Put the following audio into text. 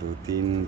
2-3